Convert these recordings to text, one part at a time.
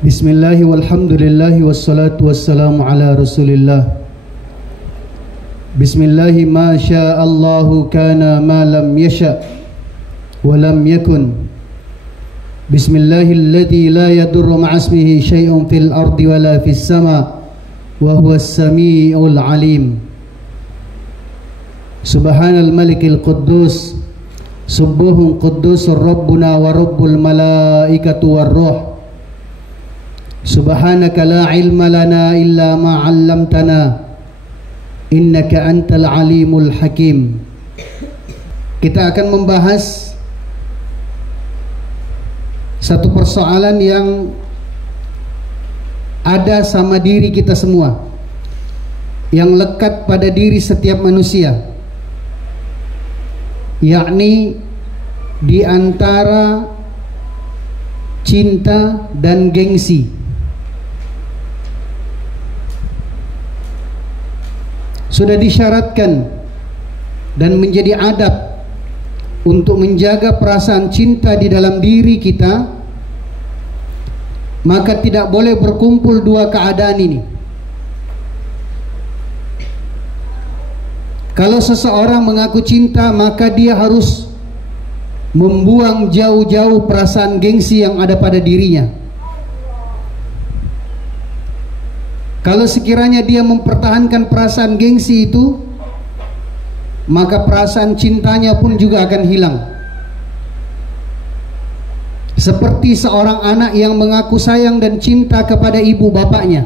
Bismillahi walhamdulillahi wassalatu wassalamu ala rasulillah. Bismillahi ma sya'allahu kana ma lam yasha' wa lam yakun. Bismillahilladzi la yadurru ma'asmihi syai'un fil ardi wa la fis sama' wa huwas sami'ul alim. Subhanal malikil quddus, subuhun quddusur rabbuna wa rabbul malaikatu war ruh. Subhanaka la ilma lana illa ma 'allamtana innaka antal alimul hakim. Kita akan membahas satu persoalan yang ada sama diri kita semua, yang lekat pada diri setiap manusia, yakni di antara cinta dan gengsi. Sudah disyaratkan dan menjadi adab untuk menjaga perasaan cinta di dalam diri kita, maka tidak boleh berkumpul dua keadaan ini. Kalau seseorang mengaku cinta, maka dia harus membuang jauh-jauh perasaan gengsi yang ada pada dirinya. Kalau sekiranya dia mempertahankan perasaan gengsi itu, maka perasaan cintanya pun juga akan hilang. Seperti seorang anak yang mengaku sayang dan cinta kepada ibu bapaknya,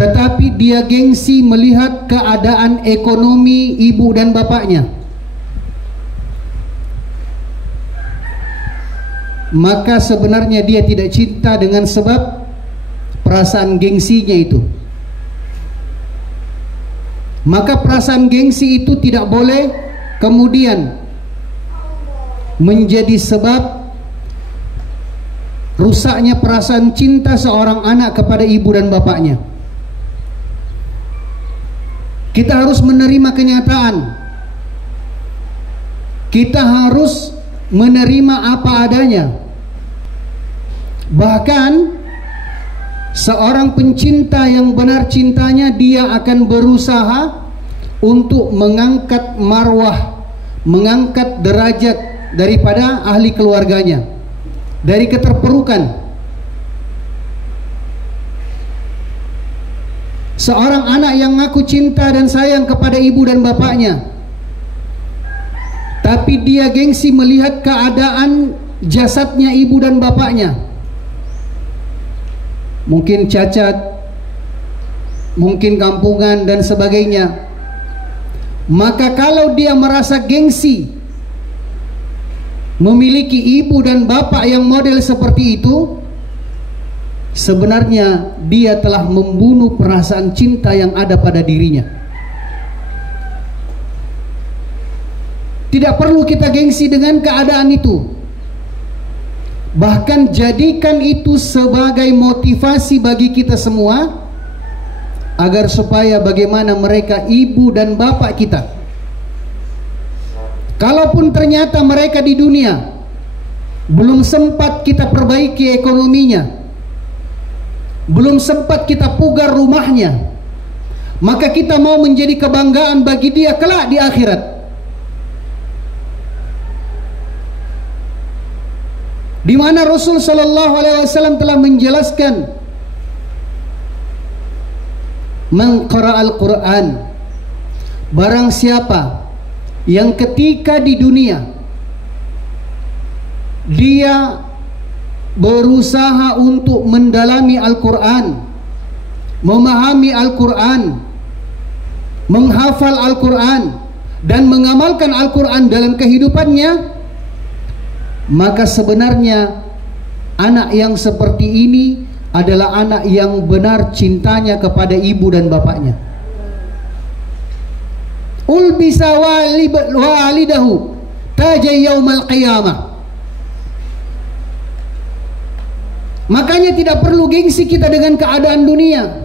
tetapi dia gengsi melihat keadaan ekonomi ibu dan bapaknya, maka sebenarnya dia tidak cinta dengan sebab perasaan gengsinya itu. Maka perasaan gengsi itu tidak boleh kemudian menjadi sebab rusaknya perasaan cinta seorang anak kepada ibu dan bapaknya. Kita harus menerima kenyataan. Kita harus menerima apa adanya. Bahkan seorang pencinta yang benar cintanya, dia akan berusaha untuk mengangkat marwah, mengangkat derajat daripada ahli keluarganya dari keterpurukan. Seorang anak yang ngaku cinta dan sayang kepada ibu dan bapaknya, tapi dia gengsi melihat keadaan jasadnya ibu dan bapaknya, mungkin cacat, mungkin kampungan dan sebagainya. Maka kalau dia merasa gengsi memiliki ibu dan bapak yang model seperti itu, sebenarnya dia telah membunuh perasaan cinta yang ada pada dirinya. Tidak perlu kita gengsi dengan keadaan itu. Bahkan jadikan itu sebagai motivasi bagi kita semua, agar supaya bagaimana mereka ibu dan bapak kita, kalaupun ternyata mereka di dunia belum sempat kita perbaiki ekonominya, belum sempat kita pugar rumahnya, maka kita mau menjadi kebanggaan bagi dia kelak di akhirat. Di mana Rasul sallallahu alaihi wasallam telah menjelaskan, man qara'al Qur'an, barang siapa yang ketika di dunia dia berusaha untuk mendalami Al-Quran, memahami Al-Quran, menghafal Al-Quran, dan mengamalkan Al-Quran dalam kehidupannya, maka sebenarnya anak yang seperti ini adalah anak yang benar cintanya kepada ibu dan bapaknya. Ulbisa walidahu tajay yaumal qiyamah. Makanya tidak perlu gengsi kita dengan keadaan dunia.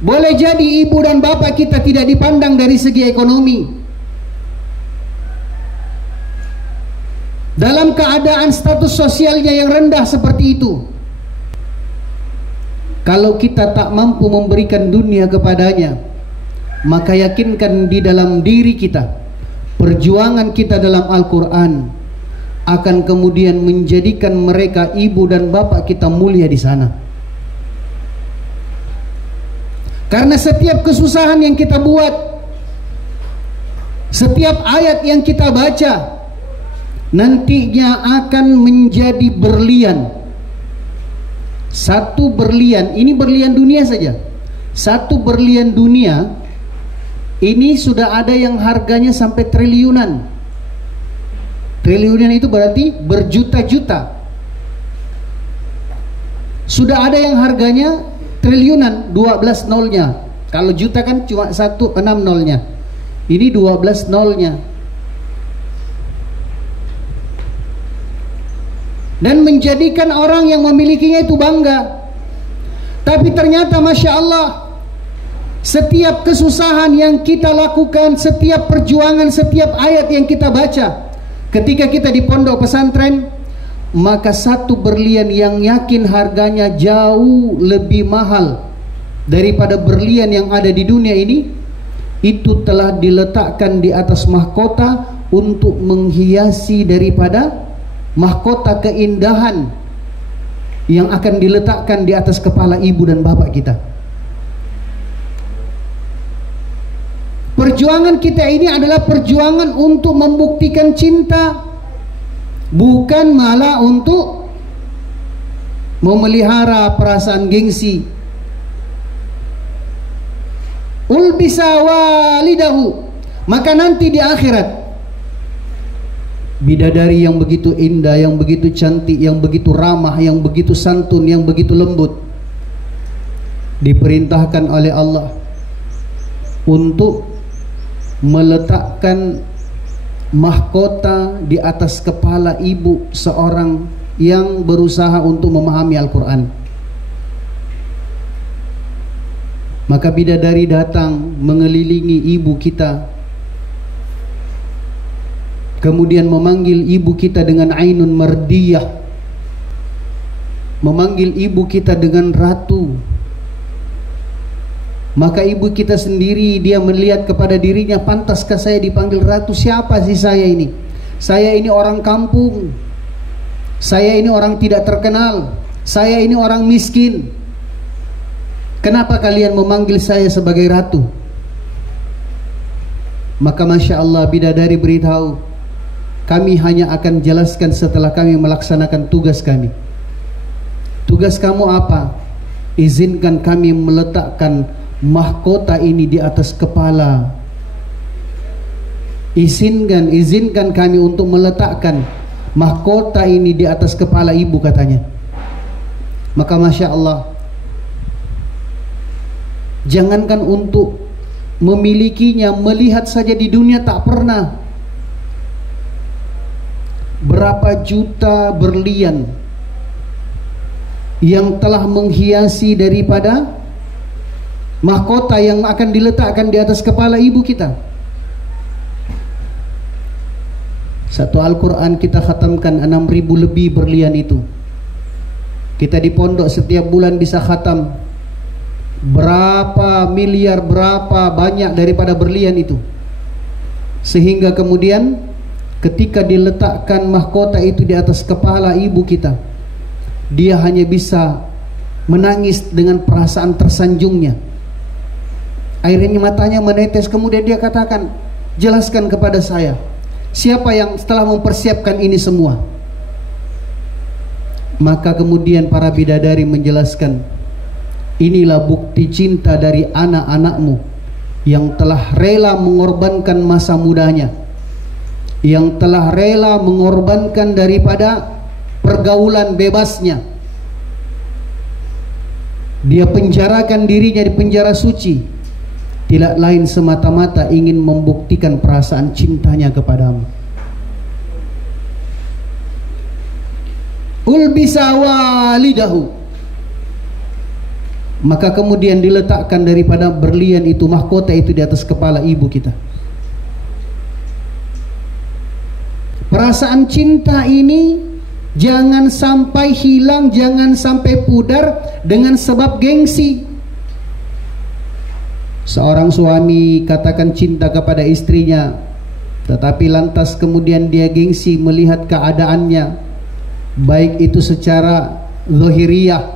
Boleh jadi ibu dan bapak kita tidak dipandang dari segi ekonomi, dalam keadaan status sosialnya yang rendah seperti itu, kalau kita tak mampu memberikan dunia kepadanya, maka yakinkan di dalam diri kita, perjuangan kita dalam Al-Quran akan kemudian menjadikan mereka ibu dan bapak kita mulia di sana. Karena setiap kesusahan yang kita buat, setiap ayat yang kita baca, nantinya akan menjadi berlian. Satu berlian, ini berlian dunia saja. Satu berlian dunia ini sudah ada yang harganya sampai triliunan. Triliunan itu berarti berjuta-juta. Sudah ada yang harganya triliunan, 12 nolnya. Kalau juta kan cuma 6 nolnya. Ini 12 nolnya. Dan menjadikan orang yang memilikinya itu bangga. Tapi ternyata Masya Allah, setiap kesusahan yang kita lakukan, setiap perjuangan, setiap ayat yang kita baca, ketika kita di pondok pesantren, maka satu berlian yang yakin harganya jauh lebih mahal daripada berlian yang ada di dunia ini, itu telah diletakkan di atas mahkota untuk menghiasi daripada mahkota keindahan yang akan diletakkan di atas kepala ibu dan bapak kita. Perjuangan kita ini adalah perjuangan untuk membuktikan cinta, bukan malah untuk memelihara perasaan gengsi. Ulbisa walidahu, maka nanti di akhirat bidadari yang begitu indah, yang begitu cantik, yang begitu ramah, yang begitu santun, yang begitu lembut, diperintahkan oleh Allah untuk meletakkan mahkota di atas kepala ibu seorang yang berusaha untuk memahami Al-Quran. Maka bidadari datang mengelilingi ibu kita, kemudian memanggil ibu kita dengan Ainun Mardiyah, memanggil ibu kita dengan ratu. Maka ibu kita sendiri, dia melihat kepada dirinya, pantaskah saya dipanggil ratu? Siapa sih saya ini? Saya ini orang kampung, saya ini orang tidak terkenal, saya ini orang miskin. Kenapa kalian memanggil saya sebagai ratu? Maka Masya Allah, bidadari beritahu, kami hanya akan jelaskan setelah kami melaksanakan tugas kami. Tugas kamu apa? Izinkan kami meletakkan mahkota ini di atas kepala. Izinkan kami untuk meletakkan mahkota ini di atas kepala ibu, katanya. Maka Masya Allah, jangankan untuk memilikinya, melihat saja di dunia tak pernah. Berapa juta berlian yang telah menghiasi daripada mahkota yang akan diletakkan di atas kepala ibu kita. Satu Al-Quran kita khatamkan 6.000 lebih berlian itu. Kita di pondok setiap bulan bisa khatam berapa miliar, berapa banyak daripada berlian itu. Sehingga kemudian ketika diletakkan mahkota itu di atas kepala ibu kita, dia hanya bisa menangis dengan perasaan tersanjungnya. Akhirnya matanya menetes, kemudian dia katakan, jelaskan kepada saya, siapa yang telah mempersiapkan ini semua? Maka kemudian para bidadari menjelaskan, inilah bukti cinta dari anak-anakmu yang telah rela mengorbankan masa mudanya, yang telah rela mengorbankan daripada pergaulan bebasnya. Dia penjarakan dirinya di penjara suci, tidak lain semata-mata ingin membuktikan perasaan cintanya kepadamu. Ulbisa walidahu, maka kemudian diletakkan daripada berlian itu, mahkota itu di atas kepala ibu kita. perasaan cinta ini jangan sampai hilang, jangan sampai pudar dengan sebab gengsi. Seorang suami katakan cinta kepada istrinya, tetapi lantas kemudian dia gengsi melihat keadaannya, baik itu secara zahiriyah,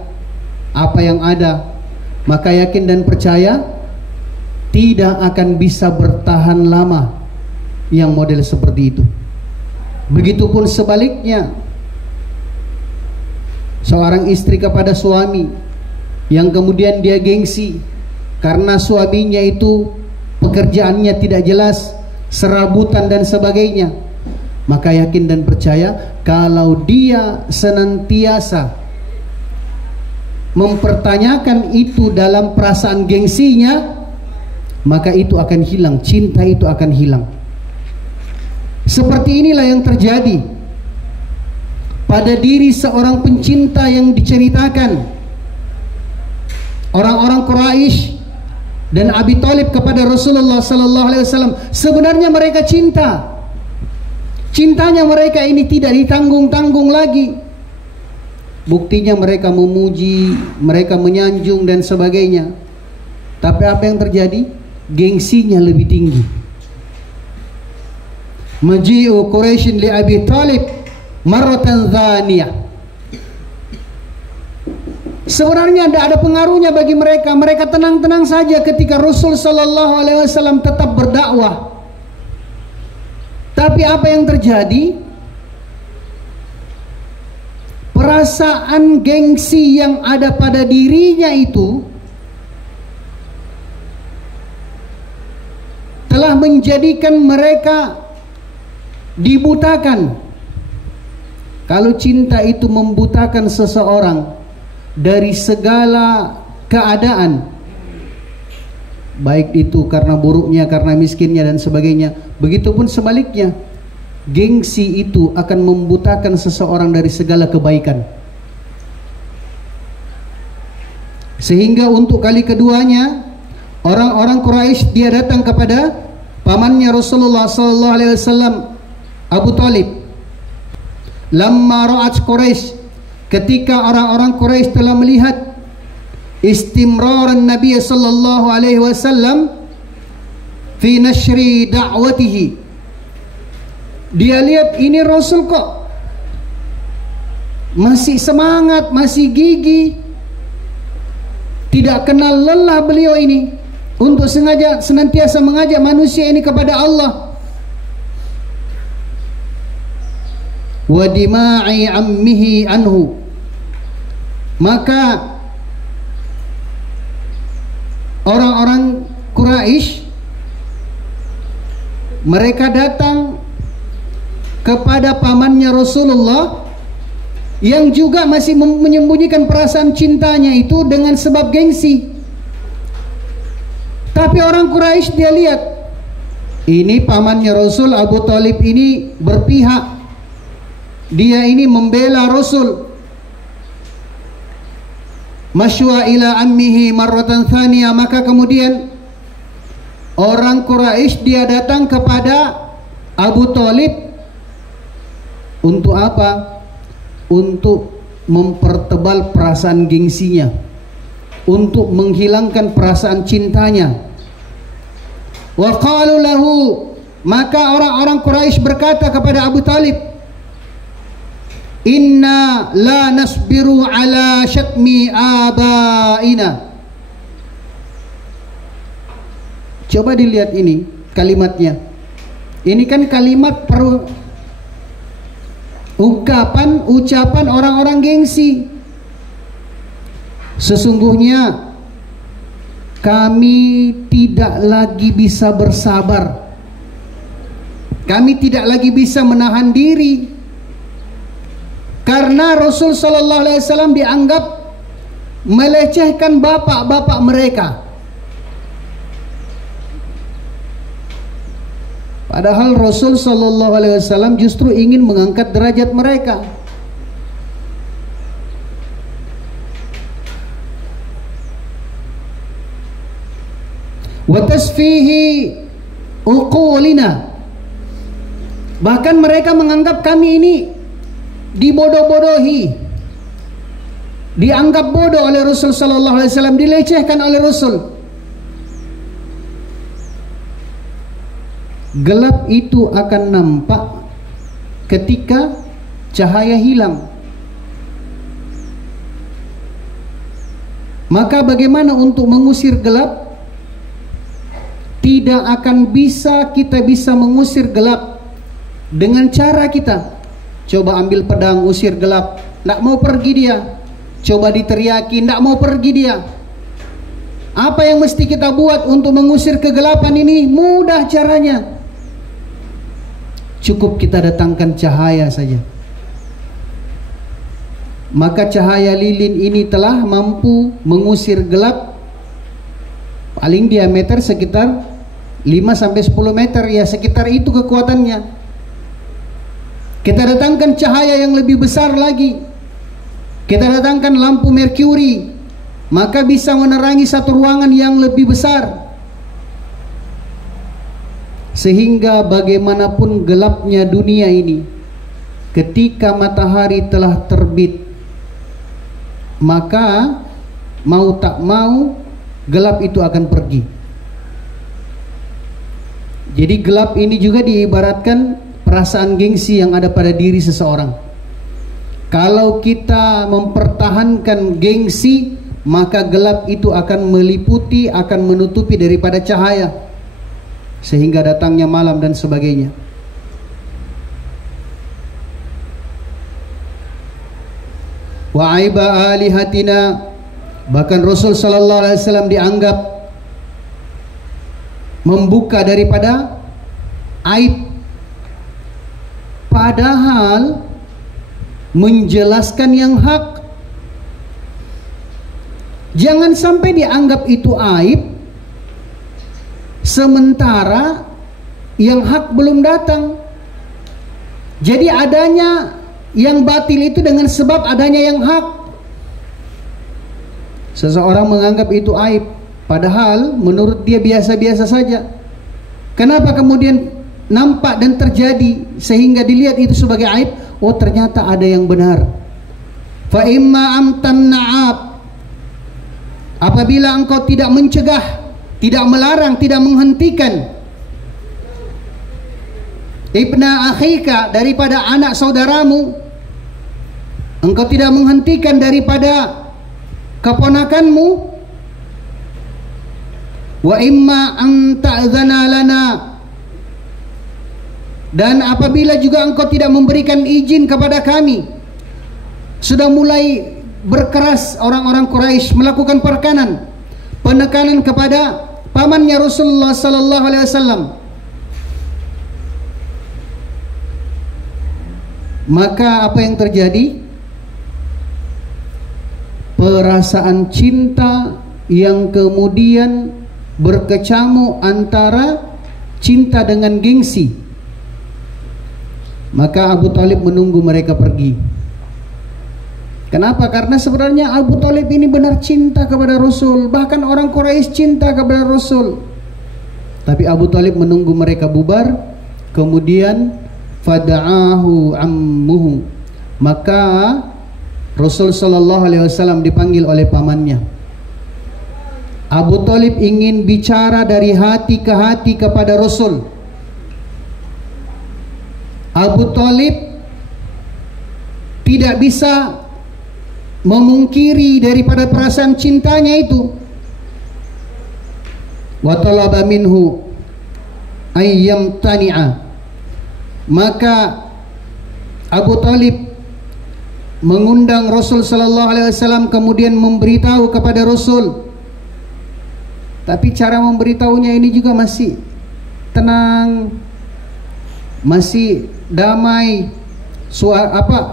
apa yang ada, maka yakin dan percaya tidak akan bisa bertahan lama yang model seperti itu. Begitupun sebaliknya, seorang istri kepada suami yang kemudian dia gengsi karena suaminya itu pekerjaannya tidak jelas, serabutan dan sebagainya, maka yakin dan percaya kalau dia senantiasa mempertanyakan itu dalam perasaan gengsinya, maka itu akan hilang, cinta itu akan hilang. Seperti inilah yang terjadi pada diri seorang pencinta yang diceritakan orang-orang Quraisy dan Abi Thalib kepada Rasulullah sallallahu alaihi wasallam. Sebenarnya mereka cinta. Cintanya mereka ini tidak ditanggung-tanggung lagi. Buktinya mereka memuji, mereka menyanjung dan sebagainya. Tapi apa yang terjadi? Gengsinya lebih tinggi. Maji'u Quraisyin li Abi Thalib marratan thaniyah. Sebenarnya tidak ada pengaruhnya bagi mereka. Mereka tenang-tenang saja ketika Rasul sallallahu alaihi wasallam tetap berdakwah. Tapi apa yang terjadi? Perasaan gengsi yang ada pada dirinya itu telah menjadikan mereka dibutakan. Kalau cinta itu membutakan seseorang dari segala keadaan, baik itu karena buruknya, karena miskinnya dan sebagainya, begitupun sebaliknya, gengsi itu akan membutakan seseorang dari segala kebaikan. Sehingga untuk kali keduanya orang-orang Quraisy dia datang kepada pamannya Rasulullah sallallahu alaihi wasallam, Abu Thalib. Lamma ra'at Quraisy, ketika orang-orang Quraisy telah melihat istimraran Nabi sallallahu alaihi wasallam fi nashri da'watihi, dia lihat ini Rasul kok masih semangat, masih gigih, tidak kenal lelah beliau ini untuk senantiasa mengajak manusia ini kepada Allah. Wa dima'i ammihi anhu, maka orang-orang Quraisy mereka datang kepada pamannya Rasulullah yang juga masih menyembunyikan perasaan cintanya itu dengan sebab gengsi. Tapi orang Quraisy dia lihat ini pamannya Rasul, Abu Thalib ini berpihak, dia ini membela Rasul. Masywa ila ammihi marratan thaniyah, maka kemudian orang Quraisy dia datang kepada Abu Thalib untuk apa? Untuk mempertebal perasaan gengsinya, untuk menghilangkan perasaan cintanya. Wa qalu lahu, maka orang-orang Quraisy berkata kepada Abu Thalib, inna la nasbiru ala syatmi abaina. Coba dilihat ini kalimatnya. Ini kan kalimat ucapan orang-orang gengsi. Sesungguhnya kami tidak lagi bisa bersabar, kami tidak lagi bisa menahan diri, karena Rasul sallallahu alaihi wasallam dianggap melecehkan bapak-bapak mereka. Padahal Rasul sallallahu alaihi wasallam justru ingin mengangkat derajat mereka. Wa tasfihi uqulina, Bahkan mereka menganggap kami ini dibodoh-bodohi, dianggap bodoh oleh Rasul sallallahu alaihi wasallam, dilecehkan oleh Rasul. Gelap itu akan nampak ketika cahaya hilang. Maka bagaimana untuk mengusir gelap? Tidak akan bisa kita mengusir gelap dengan cara kita. Coba ambil pedang usir gelap, tidak mau pergi dia. Coba diteriaki, tidak mau pergi dia. Apa yang mesti kita buat untuk mengusir kegelapan ini? Mudah caranya. Cukup kita datangkan cahaya saja. Maka cahaya lilin ini telah mampu mengusir gelap paling diameter sekitar 5-10 meter, ya sekitar itu kekuatannya. Kita datangkan cahaya yang lebih besar lagi, kita datangkan lampu merkuri, maka bisa menerangi satu ruangan yang lebih besar. Sehingga bagaimanapun gelapnya dunia ini, ketika matahari telah terbit, maka mau tak mau gelap itu akan pergi. Jadi gelap ini juga diibaratkan perasaan gengsi yang ada pada diri seseorang. Kalau kita mempertahankan gengsi, maka gelap itu akan meliputi, akan menutupi daripada cahaya, sehingga datangnya malam dan sebagainya. Wa aiba alihatina, bahkan Rasul sallallahu alaihi wasallam dianggap membuka daripada aib, padahal menjelaskan yang hak. Jangan sampai dianggap itu aib sementara yang hak belum datang. Jadi adanya yang batil itu dengan sebab adanya yang hak. Seseorang menganggap itu aib, padahal menurut dia biasa-biasa saja. Kenapa kemudian nampak dan terjadi sehingga dilihat itu sebagai aib? Oh, ternyata ada yang benar. Fa imma amtan na'ab, apabila engkau tidak mencegah, tidak melarang, tidak menghentikan ibna akhika, daripada anak saudaramu, engkau tidak menghentikan daripada keponakanmu, wa imma an ta'zana lana, dan apabila juga engkau tidak memberikan izin kepada kami. Sudah mulai berkeras orang-orang Quraisy melakukan penekanan kepada pamannya Rasulullah sallallahu alaihi wasallam. Maka apa yang terjadi? Perasaan cinta yang kemudian berkecamuk antara cinta dengan gengsi. Maka Abu Talib menunggu mereka pergi. Kenapa? Karena sebenarnya Abu Talib ini benar cinta kepada Rasul, bahkan orang Quraisy cinta kepada Rasul. Tapi Abu Talib menunggu mereka bubar. Kemudian fada'ahu ammuhu, maka Rasul sallallahu alaihi wasallam dipanggil oleh pamannya. Abu Talib ingin bicara dari hati ke hati kepada Rasul. Abu Talib tidak bisa memungkiri daripada perasaan cintanya itu. Wa talaba minhu ayyam tani'a, maka Abu Talib mengundang Rasul sallallahu alaihi wasallam, kemudian memberitahu kepada Rasul. Tapi cara memberitahunya ini juga masih tenang, masih damai,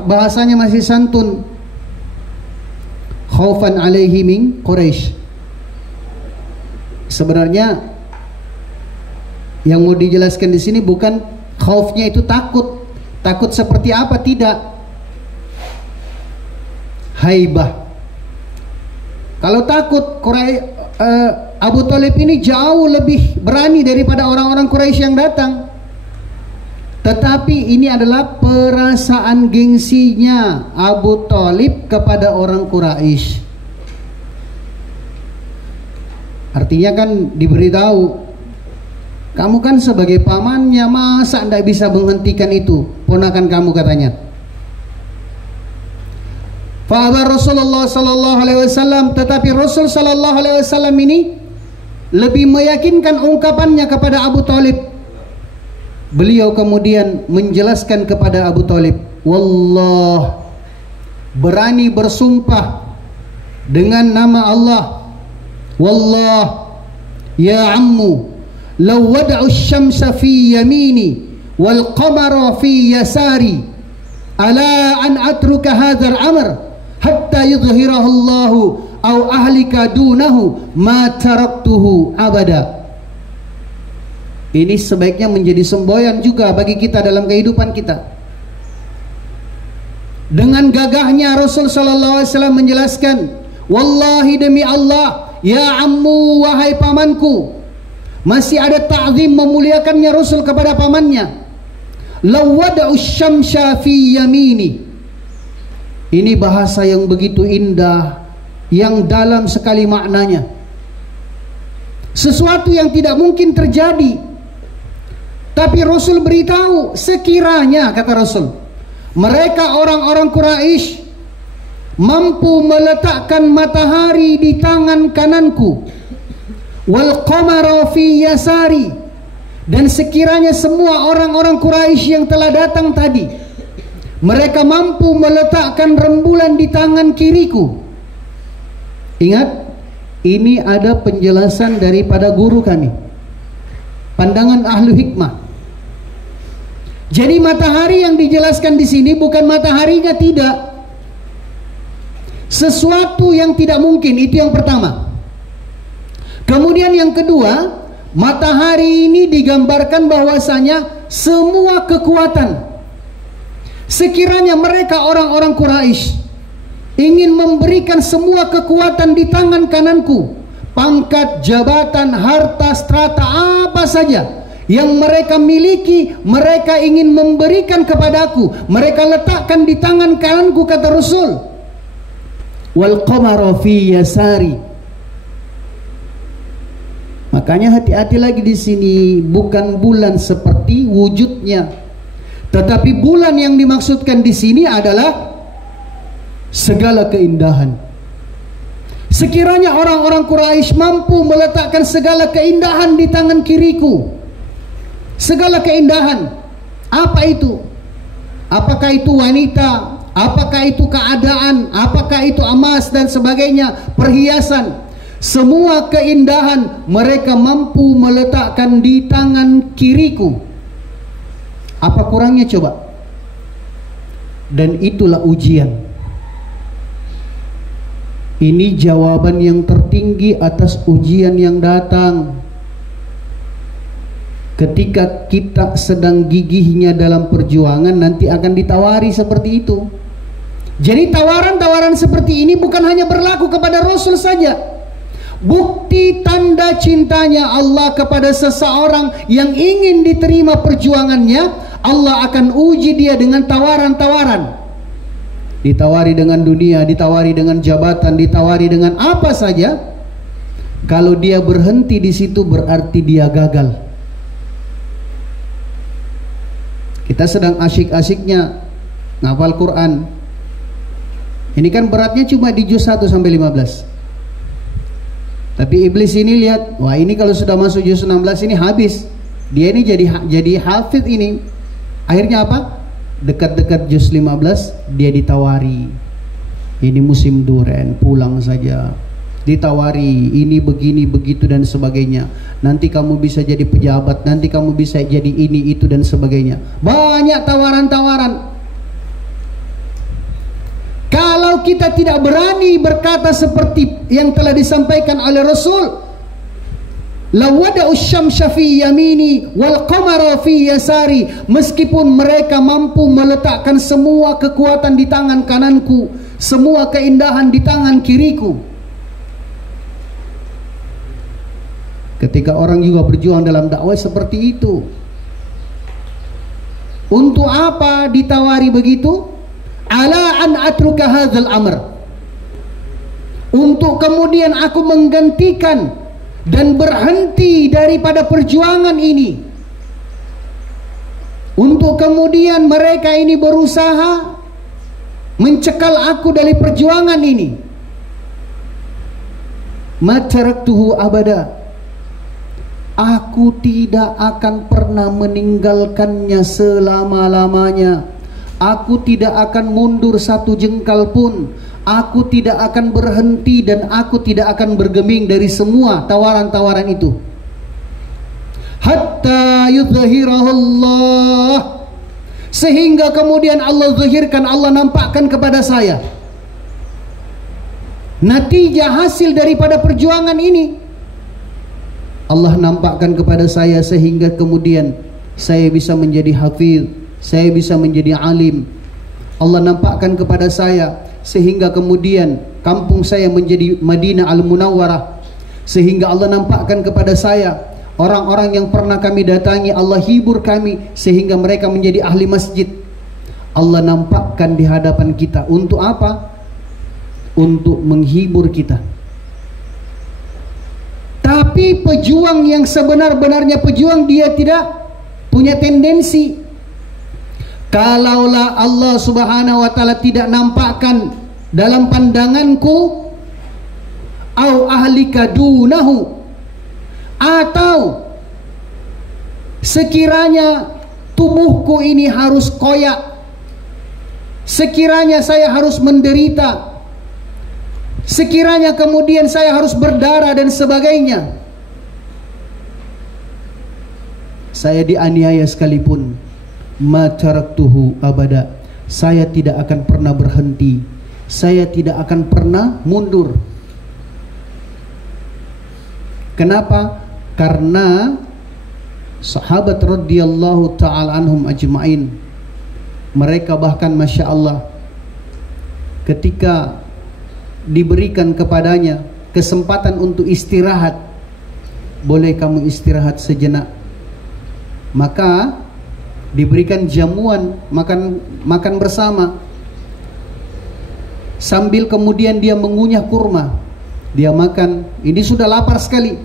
bahasanya masih santun. Khaufan alaihi min Quraisy. Sebenarnya yang mau dijelaskan di sini bukan khaufnya itu takut. Takut seperti apa? Tidak. Haibah. Kalau takut, Abu Talib ini jauh lebih berani daripada orang-orang Quraisy yang datang. Tetapi ini adalah perasaan gengsinya Abu Thalib kepada orang Quraisy. Artinya kan diberitahu, kamu kan sebagai pamannya, masa tidak bisa menghentikan itu ponakan kamu, katanya. Fa'abar Rasulullah sallallahu alaihi wasallam, tetapi Rasul sallallahu alaihi wasallam ini lebih meyakinkan ungkapannya kepada Abu Thalib. Beliau kemudian menjelaskan kepada Abu Thalib, wallah, berani bersumpah dengan nama Allah, wallah ya ammu, law wada'u syamsa fi yamini wal qamara fi yasari ala an atruka hadzal amr hatta yudhhirahu Allah aw ahlika dunahu ma taraktuhu abada. Ini sebaiknya menjadi semboyan juga bagi kita dalam kehidupan kita. Dengan gagahnya Rasul sallallahu alaihi wasallam menjelaskan, wallahi demi Allah, ya ammu, wahai pamanku. Masih ada ta'zim, memuliakannya Rasul kepada pamannya. Law wada'u syamsa fi yamini. Ini bahasa yang begitu indah, yang dalam sekali maknanya. Sesuatu yang tidak mungkin terjadi. Tapi Rasul beritahu, sekiranya, kata Rasul, mereka orang-orang Quraisy mampu meletakkan matahari di tangan kananku, wal qamara fi yasari, dan sekiranya semua orang-orang Quraisy yang telah datang tadi, mereka mampu meletakkan rembulan di tangan kiriku. Ingat, ini ada penjelasan daripada guru kami, pandangan ahlu hikmah. Jadi matahari yang dijelaskan di sini bukan mataharinya, tidak. Sesuatu yang tidak mungkin, itu yang pertama. Kemudian yang kedua, matahari ini digambarkan bahwasanya semua kekuatan. Sekiranya mereka orang-orang Quraisy ingin memberikan semua kekuatan di tangan kananku, pangkat, jabatan, harta, strata, apa saja yang mereka miliki, mereka ingin memberikan kepadaku, mereka letakkan di tangan kananku, kata Rasul. Wal qamara fi yasari. Makanya hati-hati lagi di sini, bukan bulan seperti wujudnya, tetapi bulan yang dimaksudkan di sini adalah segala keindahan. Sekiranya orang-orang Quraisy mampu meletakkan segala keindahan di tangan kiriku, segala keindahan, apa itu? Apakah itu wanita? Apakah itu keadaan? Apakah itu emas dan sebagainya, perhiasan? Semua keindahan mereka mampu meletakkan di tangan kiriku. Apa kurangnya coba? Dan itulah ujian. Ini jawaban yang tertinggi atas ujian yang datang. Ketika kita sedang gigihnya dalam perjuangan, nanti akan ditawari seperti itu. Jadi tawaran-tawaran seperti ini bukan hanya berlaku kepada Rasul saja. Bukti tanda cintanya Allah kepada seseorang yang ingin diterima perjuangannya, Allah akan uji dia dengan tawaran-tawaran. Ditawari dengan dunia, ditawari dengan jabatan, ditawari dengan apa saja. Kalau dia berhenti di situ berarti dia gagal. Kita sedang asyik-asyiknya ngapal Quran. Ini kan beratnya cuma di juz 1 sampai 15. Tapi iblis ini lihat, wah ini kalau sudah masuk juz 16 ini habis. Dia ini jadi hafid ini. Akhirnya apa? Dekat-dekat juz 15 dia ditawari. Ini musim duren, pulang saja. Ditawari ini begini begitu dan sebagainya. Nanti kamu bisa jadi pejabat, nanti kamu bisa jadi ini itu dan sebagainya. Banyak tawaran-tawaran. Kalau kita tidak berani berkata seperti yang telah disampaikan oleh Rasul, lawada'u syamsa fi yamini wal qamara fi yasari, meskipun mereka mampu meletakkan semua kekuatan di tangan kananku, semua keindahan di tangan kiriku. Ketika orang juga berjuang dalam dakwah seperti itu, Untuk apa ditawari begitu? Ala an atruka hadzal amr. Untuk kemudian aku menggantikan dan berhenti daripada perjuangan ini. Untuk kemudian mereka ini berusaha mencekal aku dari perjuangan ini. Ma taraktuhu abada. Aku tidak akan pernah meninggalkannya selama-lamanya. Aku tidak akan mundur satu jengkal pun. Aku tidak akan berhenti dan aku tidak akan bergeming dari semua tawaran-tawaran itu. Hatta yudhhirahullah. Sehingga kemudian Allah zahirkan, Allah nampakkan kepada saya natijah hasil daripada perjuangan ini. Allah nampakkan kepada saya sehingga kemudian saya bisa menjadi hafiz, saya bisa menjadi alim. Allah nampakkan kepada saya sehingga kemudian kampung saya menjadi Madinah Al-Munawwarah. Sehingga Allah nampakkan kepada saya orang-orang yang pernah kami datangi, Allah hibur kami sehingga mereka menjadi ahli masjid. Allah nampakkan di hadapan kita. Untuk apa? Untuk menghibur kita. Tapi pejuang yang sebenar-benarnya pejuang, dia tidak punya tendensi. Kalaulah Allah subhanahu wa ta'ala tidak nampakkan dalam pandanganku, au ahlika dunahu, atau sekiranya tubuhku ini harus koyak, sekiranya saya harus menderita, sekiranya kemudian saya harus berdarah dan sebagainya, saya dianiaya sekalipun, ma taraktuhu abada, saya tidak akan pernah berhenti, saya tidak akan pernah mundur. Kenapa? Karena sahabat radhiyallahu ta'ala anhum ajma'in, mereka bahkan Masya Allah, ketika diberikan kepadanya kesempatan untuk istirahat, boleh kamu istirahat sejenak, maka diberikan jamuan, makan bersama, sambil kemudian dia mengunyah kurma. Dia makan, ini sudah lapar sekali,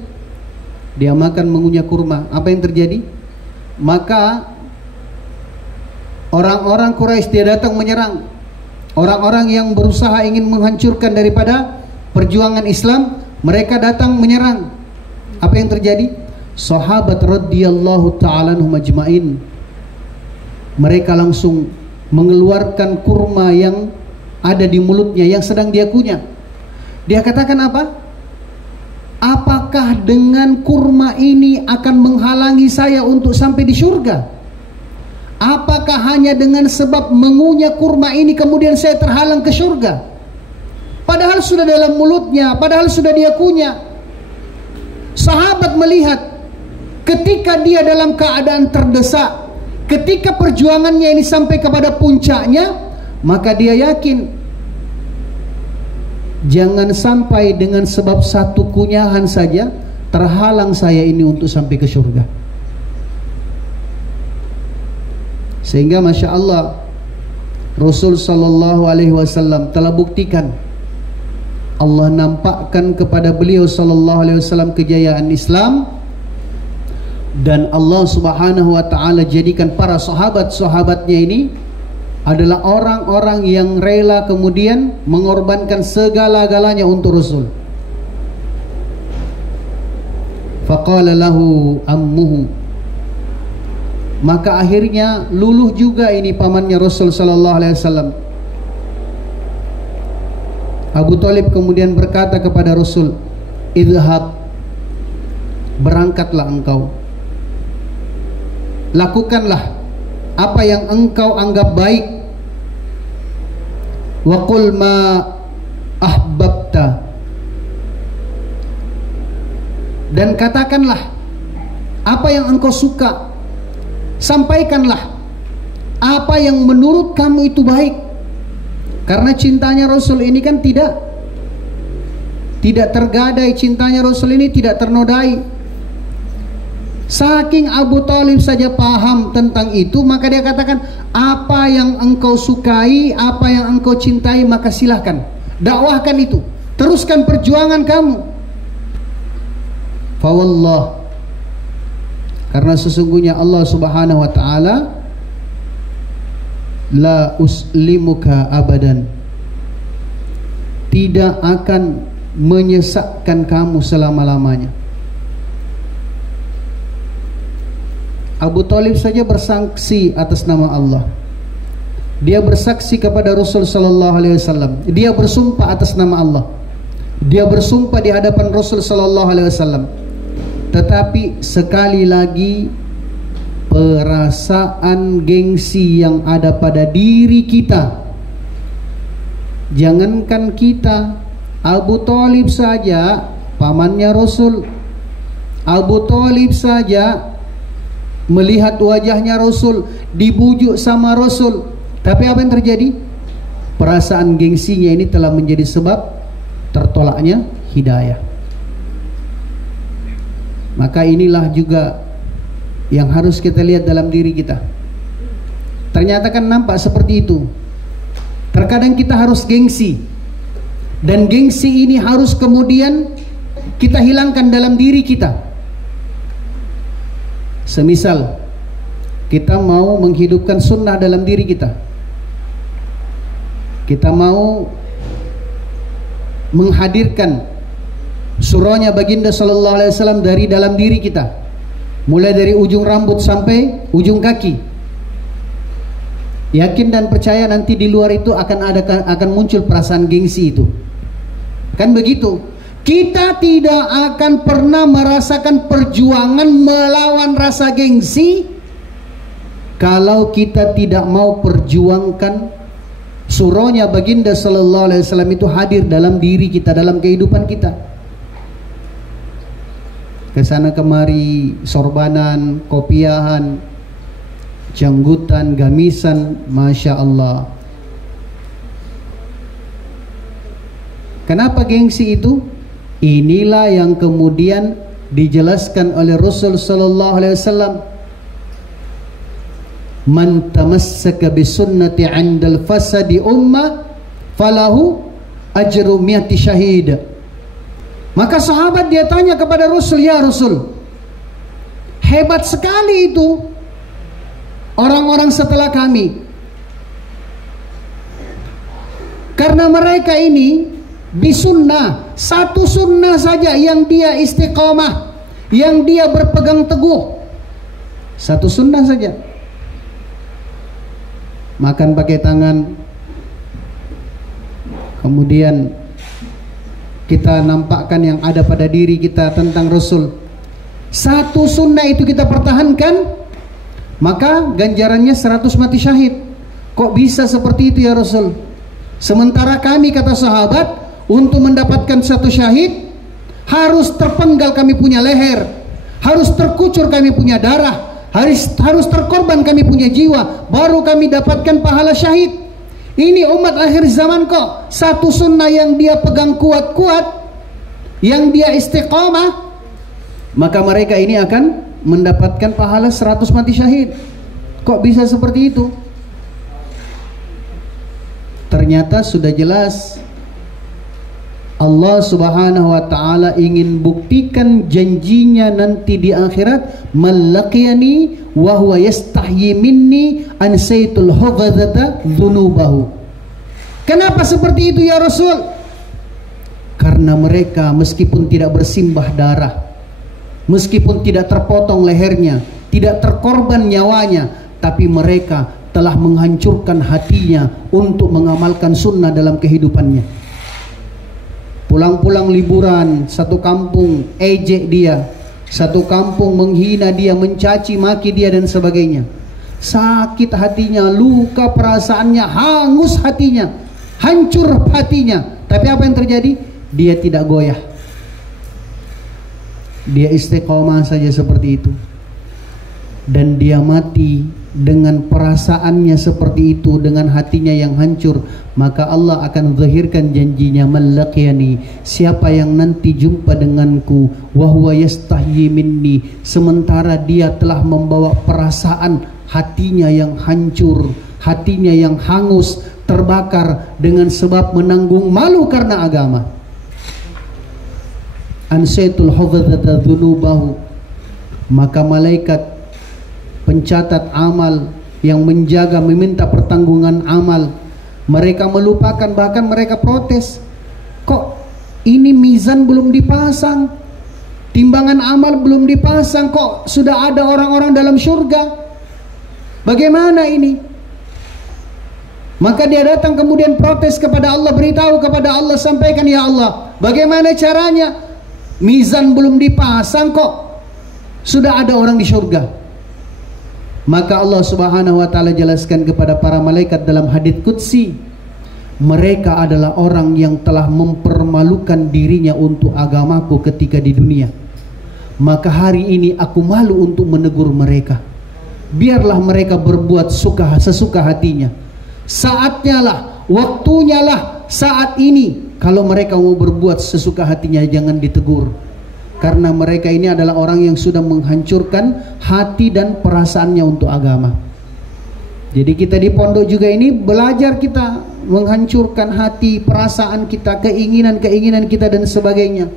dia makan mengunyah kurma. Apa yang terjadi? Maka orang-orang Quraisy dia datang menyerang, orang-orang yang berusaha ingin menghancurkan daripada perjuangan Islam, mereka datang menyerang. Apa yang terjadi? Sahabat radhiyallahu ta'ala anhum ajma'in, mereka langsung mengeluarkan kurma yang ada di mulutnya, yang sedang dia kunyah. Dia katakan apa? Apakah dengan kurma ini akan menghalangi saya untuk sampai di surga? Apakah hanya dengan sebab mengunyah kurma ini kemudian saya terhalang ke surga? Padahal sudah dalam mulutnya, padahal sudah dia kunyah. Sahabat melihat ketika dia dalam keadaan terdesak, ketika perjuangannya ini sampai kepada puncaknya, maka dia yakin, jangan sampai dengan sebab satu kunyahan saja terhalang saya ini untuk sampai ke surga. Sehingga Masya Allah, Rasul Sallallahu Alaihi Wasallam telah buktikan, Allah nampakkan kepada beliau Sallallahu Alaihi Wasallam kejayaan Islam, dan Allah Subhanahu Wa Taala jadikan para sahabat-sahabatnya ini adalah orang-orang yang rela kemudian mengorbankan segala-galanya untuk Rasul. Faqala lahu ammuhu, maka akhirnya luluh juga ini pamannya Rasul sallallahu alaihi wasallam. Abu Thalib kemudian berkata kepada Rasul, "Idhhab, berangkatlah engkau. Lakukanlah apa yang engkau anggap baik. Wa qul ma ahbabta, dan katakanlah apa yang engkau suka. Sampaikanlah apa yang menurut kamu itu baik." Karena cintanya Rasul ini kan tidak tergadai, cintanya Rasul ini tidak ternodai. Saking Abu Thalib saja paham tentang itu, maka dia katakan, apa yang engkau sukai, apa yang engkau cintai, maka silahkan dakwahkan itu, teruskan perjuangan kamu. Fawallah, karena sesungguhnya Allah Subhanahu wa ta'ala, la uslimuka abadan, tidak akan menyesatkan kamu selama-lamanya. Abu Thalib saja bersaksi atas nama Allah. Dia bersaksi kepada Rasul sallallahu alaihi wasallam. Dia bersumpah atas nama Allah. Dia bersumpah di hadapan Rasul sallallahu alaihi wasallam. Tetapi sekali lagi, perasaan gengsi yang ada pada diri kita, jangankan kita, Abu Thalib saja, pamannya Rasul, Abu Thalib saja melihat wajahnya Rasul, dibujuk sama Rasul, tapi apa yang terjadi? Perasaan gengsinya ini telah menjadi sebab tertolaknya hidayah. Maka inilah juga yang harus kita lihat dalam diri kita. Ternyata kan nampak seperti itu. Terkadang kita harus gengsi, dan gengsi ini harus kemudian kita hilangkan dalam diri kita. Semisal kita mau menghidupkan sunnah dalam diri kita, kita mau menghadirkan surahnya baginda sallallahu alaihi wasallam dari dalam diri kita, mulai dari ujung rambut sampai ujung kaki. Yakin dan percaya nanti di luar itu akan muncul perasaan gengsi itu. Kan begitu? Kita tidak akan pernah merasakan perjuangan melawan rasa gengsi kalau kita tidak mau perjuangkan surahnya baginda sallallahu alaihi wasallam itu hadir dalam diri kita, dalam kehidupan kita. Kesana kemari, sorbanan, kopiahan, janggutan, gamisan, Masya Allah. Kenapa gengsi itu? Inilah yang kemudian dijelaskan oleh Rasul sallallahu alaihi wasallam, man tamassaka bisunnati 'indal fasadi ummah falahu ajru mi'ati syahid. Maka sahabat dia tanya kepada Rasul, ya Rasul, hebat sekali itu orang-orang setelah kami, karena mereka ini di sunnah, satu sunnah saja yang dia istiqamah, yang dia berpegang teguh, satu sunnah saja. Makan pakai tangan, kemudian kita nampakkan yang ada pada diri kita tentang Rasul. Satu sunnah itu kita pertahankan, maka ganjarannya 100 mati syahid. Kok bisa seperti itu ya Rasul? Sementara kami, kata sahabat, untuk mendapatkan satu syahid harus terpenggal kami punya leher, harus terkucur kami punya darah, harus terkorban kami punya jiwa, baru kami dapatkan pahala syahid. Ini umat akhir zaman kok satu sunnah yang dia pegang kuat-kuat, yang dia istiqamah, maka mereka ini akan mendapatkan pahala 100 mati syahid. Kok bisa seperti itu? Ternyata sudah jelas Allah Subhanahu wa ta'ala ingin buktikan janjinya nanti di akhirat, man laqiyani wa huwa yastahyi minni an saytul hufadzata dzunubahu. Kenapa seperti itu ya Rasul? Karena mereka meskipun tidak bersimbah darah, meskipun tidak terpotong lehernya, tidak terkorban nyawanya, tapi mereka telah menghancurkan hatinya untuk mengamalkan sunnah dalam kehidupannya. Pulang-pulang liburan, satu kampung ejek dia, satu kampung menghina dia, mencaci maki dia dan sebagainya. Sakit hatinya, luka perasaannya, hangus hatinya, hancur hatinya. Tapi apa yang terjadi? Dia tidak goyah. Dia istiqomah saja seperti itu. Dan dia mati dengan perasaannya seperti itu, dengan hatinya yang hancur, maka Allah akan zahirkan janjinya, man laqiyani, siapa yang nanti jumpa denganku, wa huwa yastahyi minni, sementara dia telah membawa perasaan hatinya yang hancur, hatinya yang hangus, terbakar dengan sebab menanggung malu karena agama. Ansaitul hafadzata dzunubahu, maka malaikat pencatat amal yang menjaga meminta pertanggungan amal, mereka melupakan, bahkan mereka protes, kok ini mizan belum dipasang, timbangan amal belum dipasang, kok sudah ada orang-orang dalam surga, bagaimana ini? Maka dia datang kemudian protes kepada Allah, beritahu kepada Allah, sampaikan, ya Allah, bagaimana caranya, mizan belum dipasang kok sudah ada orang di surga. Maka Allah Subhanahu wa taala jelaskan kepada para malaikat dalam hadits qudsi, mereka adalah orang yang telah mempermalukan dirinya untuk agamaku ketika di dunia. Maka hari ini aku malu untuk menegur mereka. Biarlah mereka berbuat sesuka hatinya. Saatnya lah, waktunya lah saat ini. Kalau mereka mau berbuat sesuka hatinya, jangan ditegur. Karena mereka ini adalah orang yang sudah menghancurkan hati dan perasaannya untuk agama. Jadi kita di pondok juga ini belajar kita menghancurkan hati, perasaan kita, keinginan-keinginan kita dan sebagainya,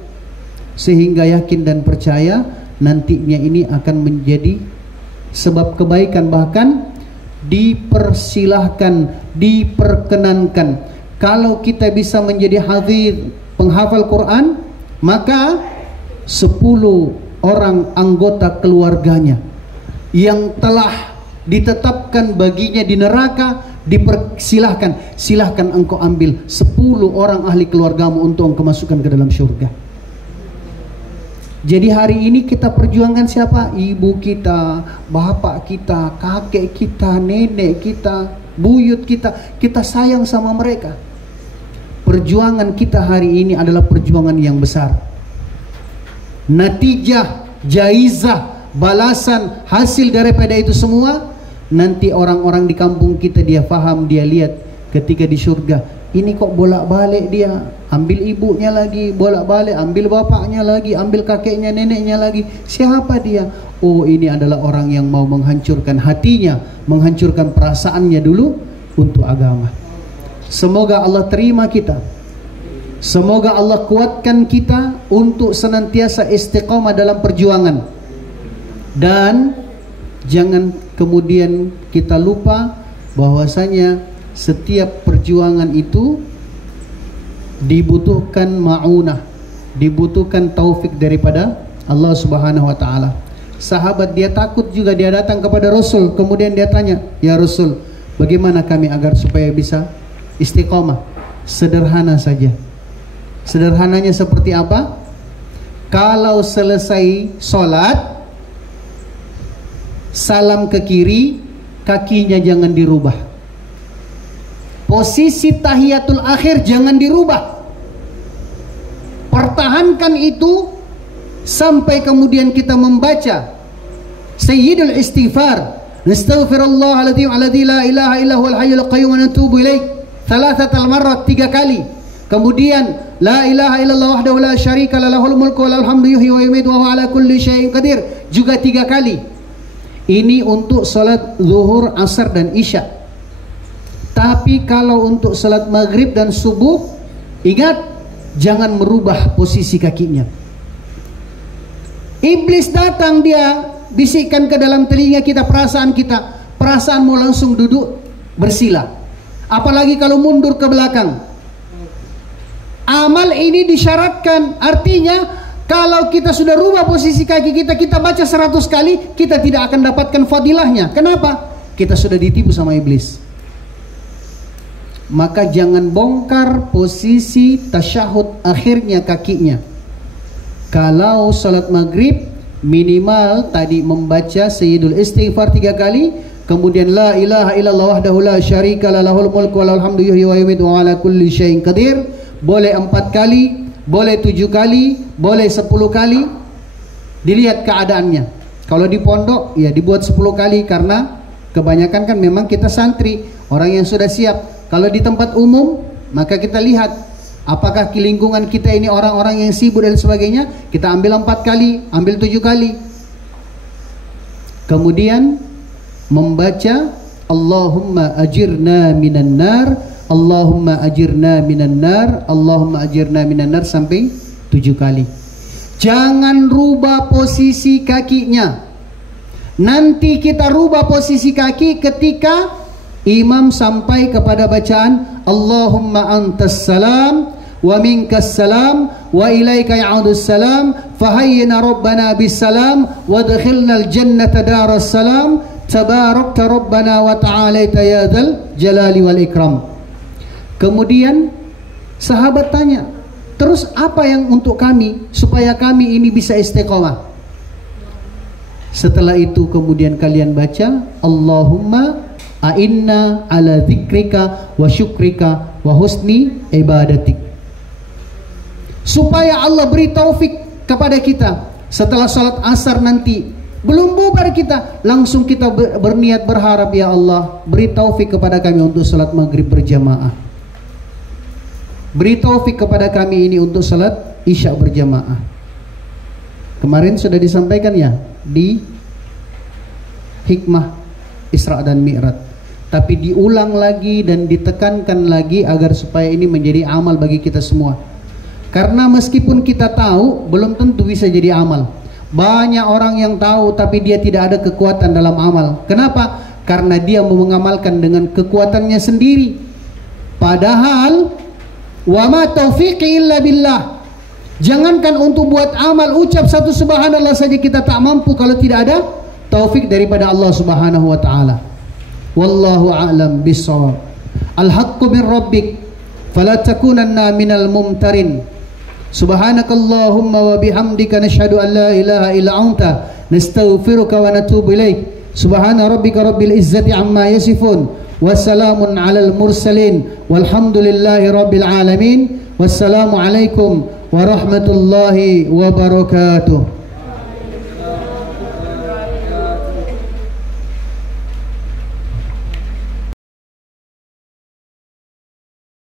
sehingga yakin dan percaya nantinya ini akan menjadi sebab kebaikan, bahkan dipersilahkan, diperkenankan. Kalau kita bisa menjadi hafiz, penghafal Quran, maka 10 orang anggota keluarganya yang telah ditetapkan baginya di neraka dipersilahkan, silahkan engkau ambil 10 orang ahli keluargamu untuk engkau masukkan ke dalam surga. Jadi hari ini kita perjuangkan siapa? Ibu kita, bapak kita, kakek kita, nenek kita, buyut kita. Kita sayang sama mereka. Perjuangan kita hari ini adalah perjuangan yang besar. Natijah, jaizah, balasan, hasil daripada itu semua, nanti orang-orang di kampung kita dia faham, dia lihat ketika di surga. Ini kok bolak-balik dia, ambil ibunya lagi, bolak-balik ambil bapaknya lagi, ambil kakeknya, neneknya lagi. Siapa dia? Oh, ini adalah orang yang mau menghancurkan hatinya, menghancurkan perasaannya dulu untuk agama. Semoga Allah terima kita. Semoga Allah kuatkan kita untuk senantiasa istiqamah dalam perjuangan. Dan jangan kemudian kita lupa bahwasanya setiap perjuangan itu dibutuhkan ma'unah, dibutuhkan taufik daripada Allah Subhanahu wa taala. Sahabat dia takut juga, dia datang kepada Rasul, kemudian dia tanya, "Ya Rasul, bagaimana kami agar supaya bisa istiqamah?" Sederhana saja. Sederhananya seperti apa? Kalau selesai sholat, salam ke kiri, kakinya jangan dirubah. Posisi tahiyatul akhir jangan dirubah. Pertahankan itu sampai kemudian kita membaca Sayyidul Istighfar, Nastaghfirullahaladzim alladzi la ilaha illa huwal hayyul qayyum wa natubu ilaih, 3 marrat, 3 kali. Kemudian la ilaha illallah wahdahu la syarika lah, lahul mulku wa lahul hamdu yuhyi wa yumiitu wa huwa ala kulli syai'in qadir, juga 3 kali. Ini untuk salat zuhur, asar dan isya. Tapi kalau untuk salat maghrib dan subuh, ingat jangan merubah posisi kakinya. Iblis datang, dia bisikkan ke dalam telinga kita, perasaanmu langsung duduk bersila. Apalagi kalau mundur ke belakang. Amal ini disyaratkan, artinya kalau kita sudah rubah posisi kaki kita, kita baca 100 kali, kita tidak akan dapatkan fadilahnya. Kenapa? Kita sudah ditipu sama iblis. Maka jangan bongkar posisi tasyahud akhirnya kakinya. Kalau salat maghrib, minimal tadi membaca Sayyidul Istighfar 3 kali, kemudian la ilaha illallah wahdahu la syarika lah, lahul mulku wa lahul hamdu yuhyi wa yumiitu wa ala kulli syai'in qadir. Boleh 4 kali, boleh 7 kali, boleh 10 kali. Dilihat keadaannya. Kalau di pondok ya dibuat 10 kali karena Kebanyakan kan memang kita santri, orang yang sudah siap. Kalau di tempat umum, maka kita lihat apakah di lingkungan kita ini orang-orang yang sibuk dan sebagainya. Kita ambil 4 kali, ambil 7 kali. Kemudian membaca Allahumma ajirna minan nar, Allahumma ajirna minan nar, Allahumma ajirna minan nar sampai 7 kali. Jangan rubah posisi kakinya. Nanti kita rubah posisi kaki ketika imam sampai kepada bacaan Allahumma antas salam wa minkas salam wa ilaika ya'udus salam fahayyina rabbana bis salam wa adkhilnal jannata daras salam tabarakta rabbana wa ta'alaita ya dzal jalali wal ikram. Kemudian sahabat tanya, terus apa yang untuk kami supaya kami ini bisa istiqomah? Setelah itu kemudian kalian baca Allahumma a'inna ala dzikrika wa syukrika wa husni ibadatik, supaya Allah beri taufik kepada kita. Setelah salat asar nanti, belum bubar kita, langsung kita berniat berharap, ya Allah beri taufik kepada kami untuk salat maghrib berjamaah, beri taufik kepada kami ini untuk salat isya berjamaah. Kemarin sudah disampaikan ya di hikmah Isra dan Mi'raj, tapi diulang lagi dan ditekankan lagi agar supaya ini menjadi amal bagi kita semua. Karena meskipun kita tahu, belum tentu bisa jadi amal. Banyak orang yang tahu tapi dia tidak ada kekuatan dalam amal. Kenapa? Karena dia mau mengamalkan dengan kekuatannya sendiri. Padahal wa ma taufiqi illa billah. Jangankan untuk buat amal, ucap satu subhanallah saja kita tak mampu kalau tidak ada taufik daripada Allah Subhanahu wa taala. Wallahu a'lam bissawab. Al-haqqu min rabbik fala takunanna minal mumtarin. Subhanakallahumma wa bihamdika nashhadu an la ilaha illa anta nastaghfiruka wa natubu ilaik. Subhana rabbika rabbil izzati amma yasifun wa salamun alal mursalin walhamdulillahi rabbil alamin. Wassalamu alaikum warahmatullahi wabarakatuh.